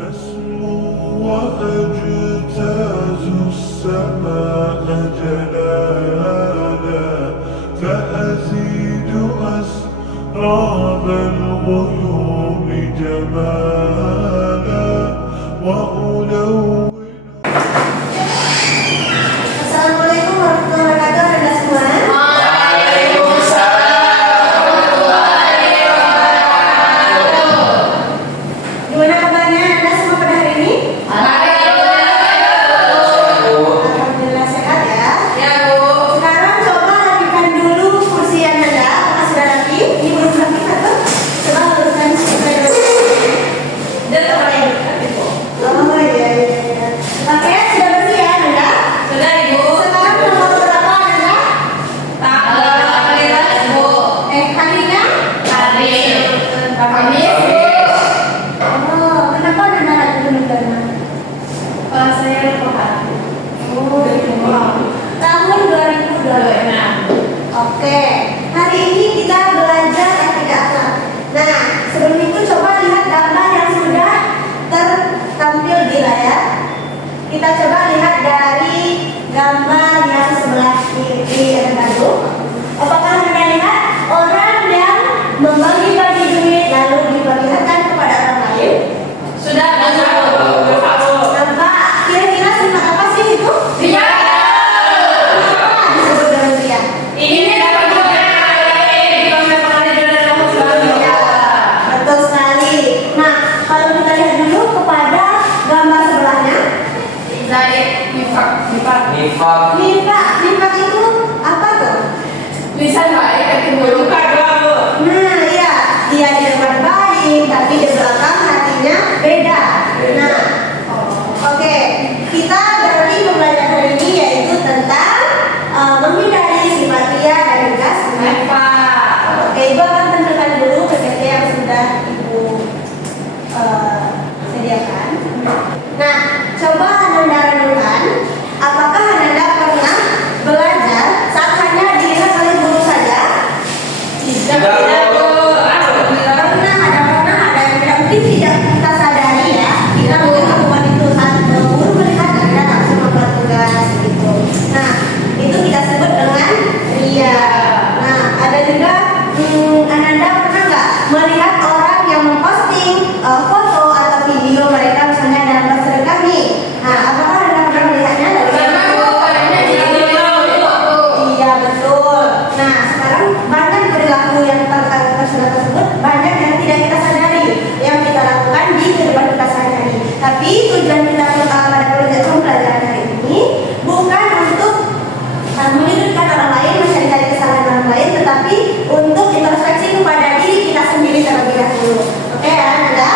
أسمو وأجتاز السماء جلالا فأزيد أسراب الغيوم جمالا وألون. Assalamualaikum warahmatullahi wabarakatuh. Anda semua. Gimana kabarnya Anda semua pada hari ini? Alhamdulillah sehat ya. Sekarang coba rapikan dulu kursi yang Anda. Apakah sudah rapi? Ini belum rapi atau? Coba luruskan supaya oh iya. Oke, sudah bersih ya Anda? Sekarang nomor berapa Anda? Harinya? Kamis. Oh, kenapa Anda ragu negara? Tahun 2026. Oke, hari ini kita belajar etika akhlak. Nah, sebelum itu coba lihat gambar yang sudah tertampil di layar. Kita coba lihat dari gambar yang sebelah kiri dulu. Apakah Anda lihat orang yang membagi-bagi duit lalu diperlihatkan kepada orang lain? Nampak? Kira-kira tentang apa sih itu? Apa disebut dengan riya? Ya, betul sekali. Nah, kalau kita lihat dulu kepada gambar sebelahnya, nifak itu apa tuh? Nah, iya, dia di depan baik, tapi di belakang hatinya beda. Nah, oke, kita berarti belajar hari ini yaitu tentang menghindari sifat ria dan juga nifak. Oke, Ibu akan tampilkan dulu PPT yang sudah Ibu sediakan. Nah, coba Anda renungkan, apakah Anda pernah belajar saat hanya dilihat oleh guru saja? Pernah ada yang tidak, mungkin tidak kita sadari ya. Kita mungkin lakukan itu saat guru melihat Anda langsung membuat tugas gitu. Nah, itu kita sebut dengan ria. Nah, ada juga Anda pernah nggak melihat orang yang memposting foto atau video mereka misalnya dalam bersedekah nih? Nah, apakah Anda pernah melihatnya? Iya, betul. Nah, sekarang banyak perilaku yang tersebut banyak yang tidak kita sadari yang kita lakukan di kehidupan kita sehari-hari. Tapi tujuan kita pada pelajaran hari ini bukan untuk menyudutkan orang lain, mencari kesalahan orang lain, tetapi untuk introspeksi kepada diri kita sendiri terlebih dahulu. Oke ya, Anda?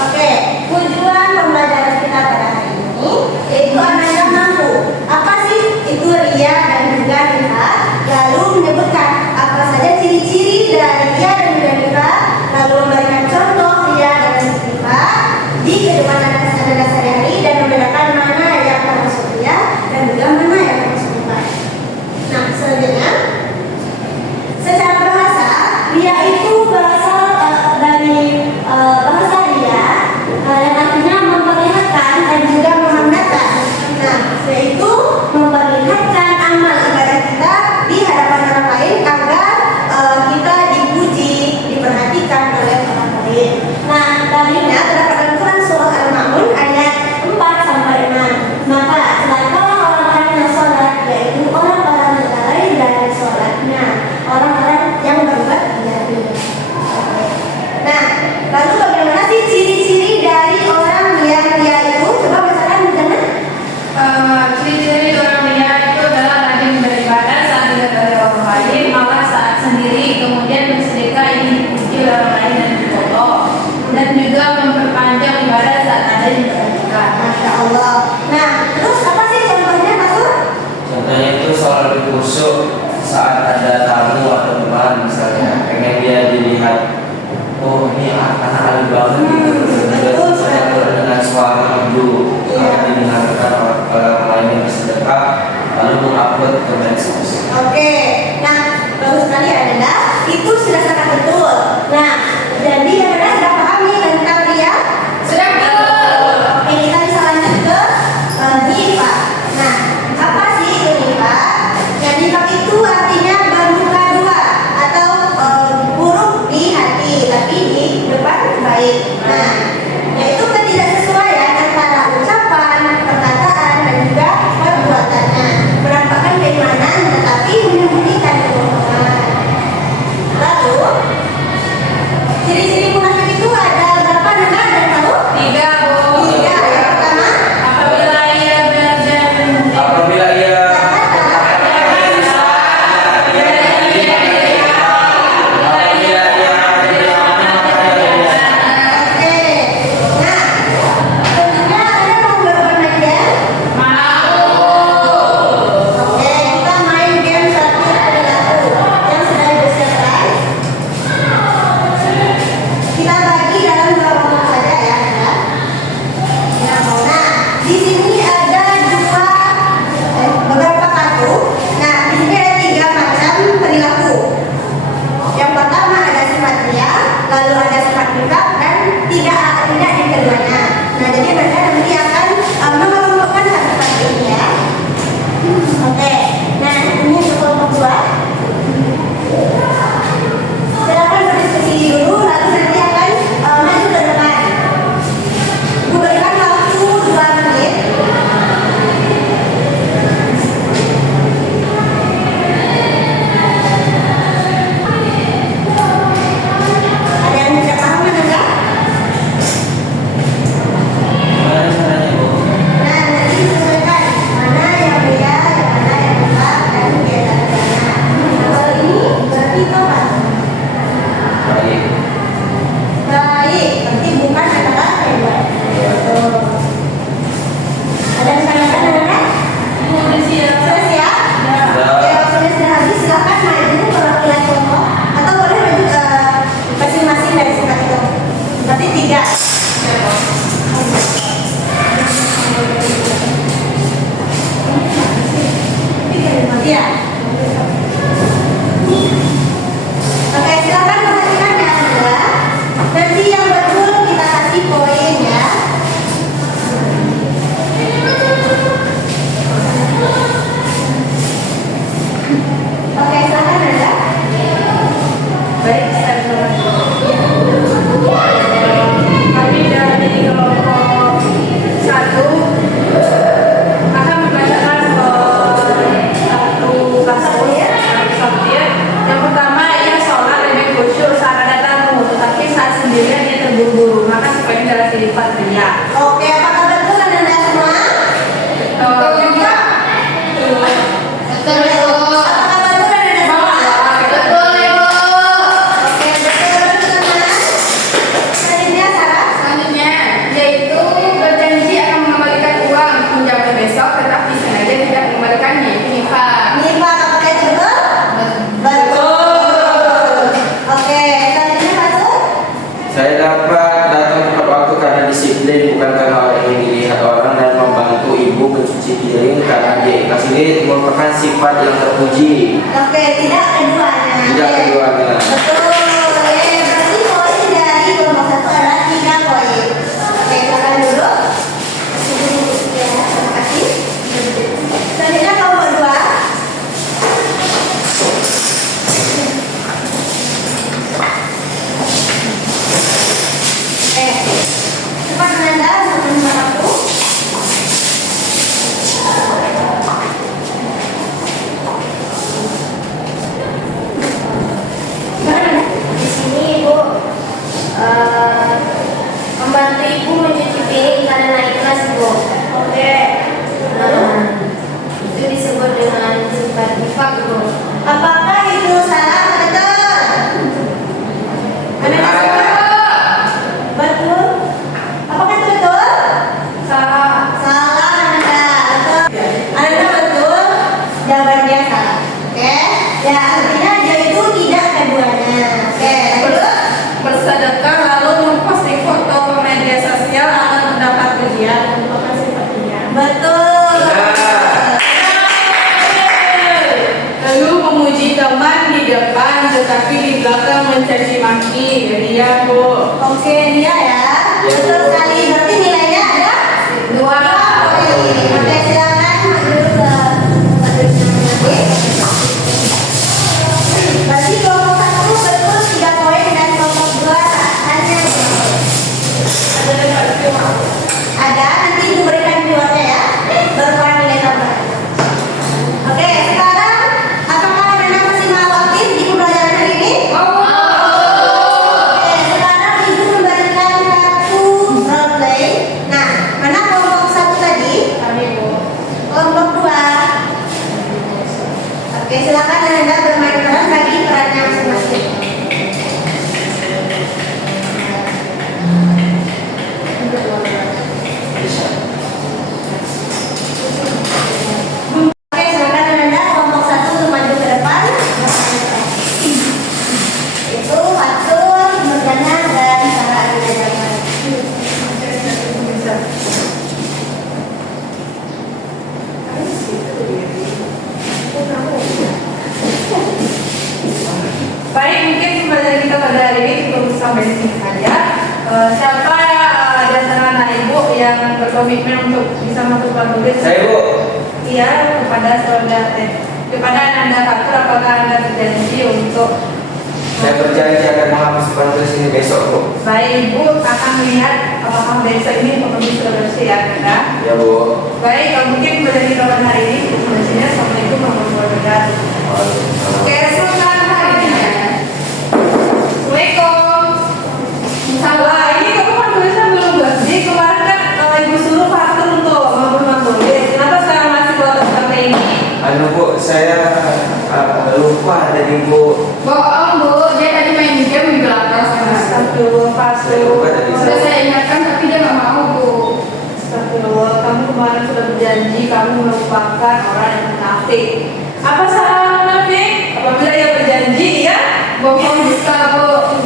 Oke, tujuan pembelajaran kita pada hari ini yaitu Anda mampu apa sih itu ria dan juga nifak, lalu menyebutkan apa saja ciri-ciri dari ria dan juga nifak, lalu memberikan contoh ria dan nifak di kehidupan Anda sehari-hari dan membedakan mana yang termasuk ria dan juga mana yang termasuk nifak. Nah, selanjutnya secara bahasa, ria itu berasal dari bahasa ria yang artinya memperlihatkan dan juga mengandalkan. Nah, yaitu memperlihatkan amal ibadah kita di hadapan orang lain agar kita dipuji, diperhatikan oleh orang lain. Nah, dalilnya terdapat dalam Quran surah Al-Ma'un ayat 4 sampai 6. Maka celakalah orang-orang yang sholat, yaitu orang-orang yang lalai dari sholatnya, orang-orang yang berbuat ria. Nah, lalu bagaimana sih ciri-ciri dari orang yang ria itu? Coba bacakan di sana. Ciri-ciri orang ria itu adalah rajin beribadah saat dilihat oleh orang lain, malah saat sendiri, kemudian bersedekah ingin dipuji oleh orang lain dan difoto, dan juga memperpanjang ibadah saat ada yang diperhatikan. Masya Allah. Nah, terus apa sih contohnya, Mas Sur? Contohnya itu soal lebih khusyuk saat ada tamu atau teman misalnya, pengen dia dilihat, oh ini anak alim banget gitu, dengan suara merdu, akan didengarkan oleh orang lain yang bersedekah, lalu mengupload ke medsos. Oke, nah bagus sekali Anda. Itu sudah sangat betul. Nah, jadi Anda sudah pahami tentang ria? baik. Nah, yaitu ketidaksesuaian antara ucapan, perkataan, dan juga perbuatannya. Menampakkan keimanan tetapi menyembunyikan kebohongan. Lalu, ciri-ciri munafik itu ada berapa? Nana ada yang tahu? 3, Bu. 3. Yang pertama, Apabila ia berjanji Apabila ia oke. Nah, tentunya Anda mau bermain game? Oke, kita main game satu perilaku yang sudah disiapkan. Kita bagi dalam 2 kelompok saja ya, Anda. Nah, di sini ada beberapa kartu. Nah, di sini ada 3 macam perilaku. Yang pertama ada sifat ria, lalu ada sifat mutlak, dan tidak di keduanya. Nah, jadi mereka nanti akan mengelompokkan hal seperti ini ya. Oke, nah ini untuk kelompok 2. Silakan berdiskusi dulu, lalu nanti akan maju ke depan. Ibu berikan waktu 2 menit. Ada yang tidak paham enggak? Gimana caranya, Bu? Nah, nanti disesuaikan mana yang ria, yang mana yang mutlak, dan kegiatan-kegiatan. Kalau ini berarti apa? Baik. Baik, berarti bukan antara kedua. Betul. Ada yang tanyakan enggak? Sudah siap? Ya, waktunya sudah habis. Silakan maju perwakilan kelompok atau boleh maju ke masing-masing dari sifat itu. Berarti 3. Iya. Oke, silakan perhatikan ya Anda. Nanti yang betul kita kasih poin ya. Oke, silakan Anda. Baik, saya kami dari kelompok 1 akan membacakan satu kasus satir. Yang pertama, ia sholat dengan khusyuk saat ada tamu, tetapi saat sendirian ia terburu-buru, maka sebaiknya adalah sifat ria. Oke, apakah betul Anda semua? Betul juga. Apakah betul Anda semua? Betul, Ibu. Oke, betul teman-teman. Selanjutnya Sarah. Selanjutnya, yaitu berjanji akan mengembalikan uang pinjaman besok, tetapi sengaja tidak mengembalikannya. Itu nifaq. Nifaq, apakah itu betul? Betul. Oke, selanjutnya Fatul. Saya dapat datang tepat waktu karena disiplin, bukan karena orang yang dilihat orang, dan membantu ibu mencuci piring karena dia ikhlas. Ini merupakan sifat yang terpuji. Oke, tidak keduanya. Tidak Oke. keduanya. Betul. Berarti poin dari kelompok 1 adalah 3 poin. Oke, silakan dulu. Ya, terima kasih. Selanjutnya kelompok 2. Cepat Nanda untuk menerima aku. Di sini Ibu membantu Ibu mencuci piring karena ikhlas Ibu. Oke. Itu disebut dengan sifat nifaq Ibu. Apakah itu salah atau betul? Anda Benar. betul? Apakah itu betul? Salah. Salah Anda. Betul. Anda betul. Jawabannya salah. Oke. Ya, artinya dia itu tidak keduanya. Oke, lanjut. Bersedekah lalu memposting foto ke media sosial akan mendapat pujian. Merupakan sifatnya. Betul. Lalu memuji teman di depan, tetapi di belakang mencaci maki. Jadi ya Bu. Oke, dia ya. Betul sekali. Berarti nilainya ada 2 poin. Oke, silakan maju ke berarti kelompok 1 betul 3 poin dan kelompok 2 hanya 2 poin. bisa masukkan tulis. Saya Bu. Iya, kepada Anda Fatur, apakah Anda berjanji untuk Saya berjanji akan menghapuskan tulis ini besok Bu. baik Ibu akan melihat apakah besok ini penulis sudah bersih ya Anda. Ya Bu. Baik, kalau mungkin menjadi kawan hari ini sebenarnya Assalamualaikum warahmatullahi wabarakatuh. Oke, silakan hari ini ya. Assalamualaikum. Salah, ini kamu kan tulisan belum bersih. Kemarin kan Ibu suruh Fatur untuk tulis. Kenapa sekarang masih buat seperti ini? Anu Bu, saya lupa tadi Bu. Bohong Bu, dia tadi main game di belakang sama. Astagfirullah, Saya lupa tadi. Sudah saya ingatkan tapi dia nggak mau Bu. Astagfirullah, kamu kemarin sudah berjanji kamu merupakan orang yang munafik. Apa salah munafik? Apabila dia berjanji ya bohong bisa Bu.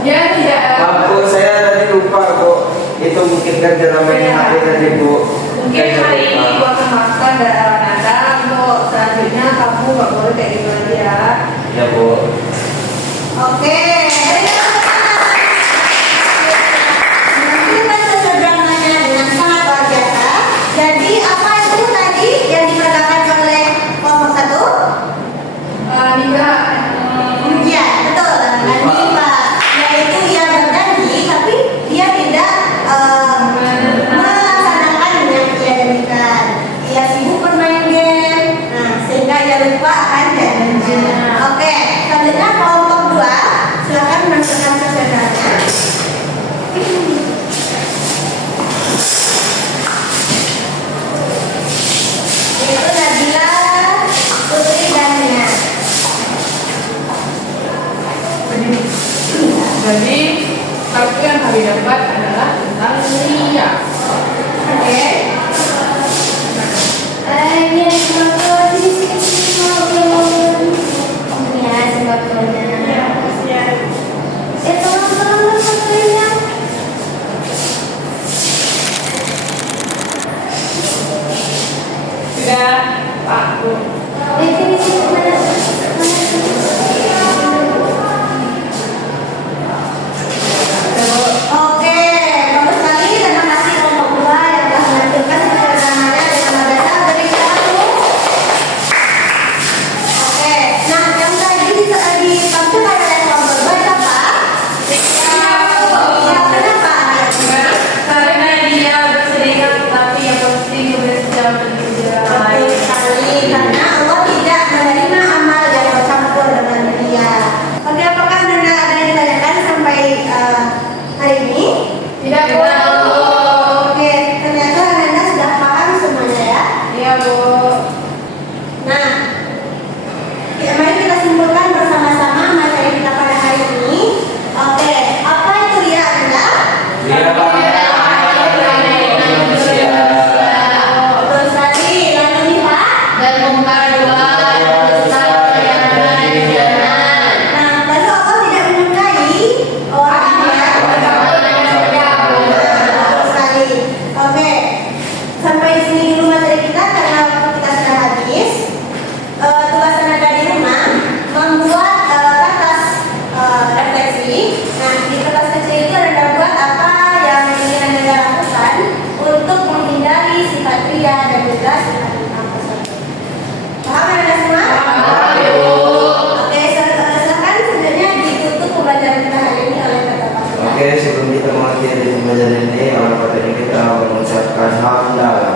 Dia tidak. Maaf Bu, saya tadi lupa Bu. Itu mungkin kan dalam main HP tadi Bu. Mungkin hari ini Ibu akan makan dan Anda untuk selanjutnya kamu nggak boleh kayak gitu lagi ya. Ya Bu. Oke. Menampilkan sesederhananya dengan sangat luar biasa. Jadi apa itu tadi yang diperagakan oleh kelompok 1? Nikah. Iya, betul. Nifah, yaitu ia berjanji tapi dia tidak melaksanakan yang ia janjikan. Ia sibuk bermain game, sehingga ia lupa akan janjinya. Oke, selanjutnya kelompok 2, silakan menampilkan sesederhananya. Yaitu Nabila, Putri, dan Nia. Jadi satu yang kami dapat adalah tentang Ria. Oke. Iya, semoga di sini ya, sebagainya. Tolong fotonya. Sudah Pak Bu. Di sini mana? Oke, bagus sekali. Terima kasih kelompok 2 yang telah menampilkan sesederhananya dengan bahasa dari satu. Oke, nah yang tadi ditampilkan oleh kelompok 2 itu apa? Ya, kenapa? Karena dia berserikat tapi yang penting bersejarah bekerja. Betul sekali, karena Allah tidak menerima amal yang bercampur dengan dia. Oke, apakah Anda ada yang ditanyakan sampai hari ini? Tidak Bu. Oke, ternyata Anda sudah paham semuanya ya. Iya Bu. Nah, ya, mari kita simpulkan bersama-sama materi kita pada hari ini. Oke, apa itu ria Anda? Ria Pak. Betul sekali, lalu Nifah. Dan bongkar dua Nah, lalu Allah tidak menyukai orang yang betul sekali. Oke, sampai sini dulu materi kita karena waktu kita sudah habis. Tugas Anda di rumah membuat kertas refleksi. Nah, di kertas kecil itu Anda buat apa yang ingin Anda lakukan untuk menghindari sifat ria dan juga sifat nifaq tersebut. Paham Anda semua? Oke, silakan sebenarnya ditutup pembelajaran kita hari ini oleh kata-kata. Oke, sebelum kita mengakhiri pembelajaran ini, orang kata ini kita mengucapkan hamdalah